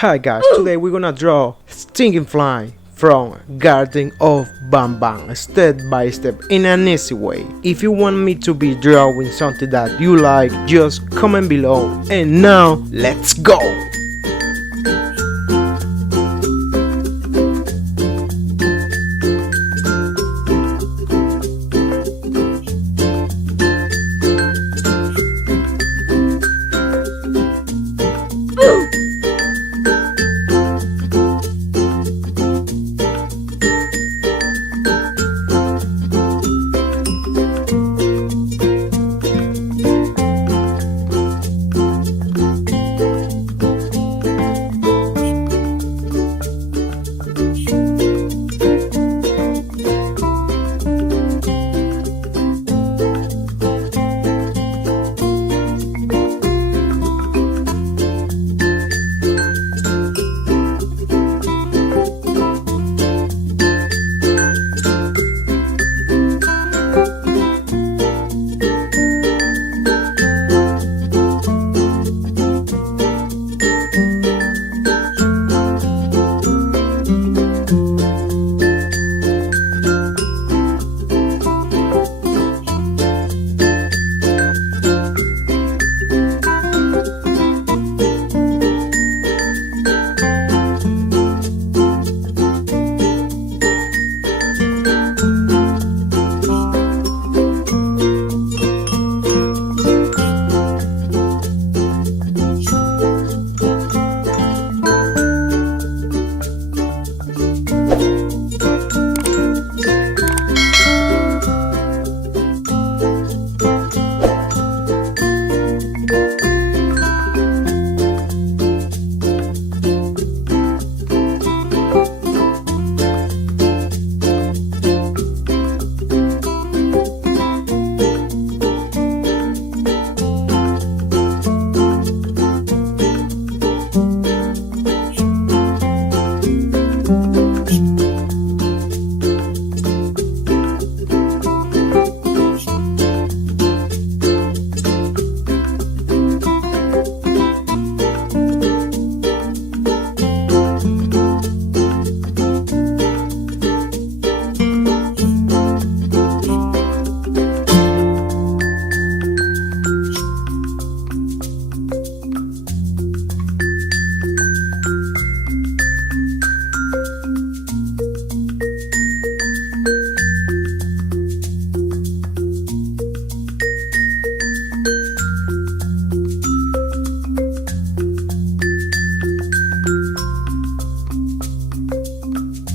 Hi guys, today we're gonna draw Stinger Flynn from Garten of Banban step by step in an easy way. If you want me to be drawing something that you like, just comment below. And now let's go!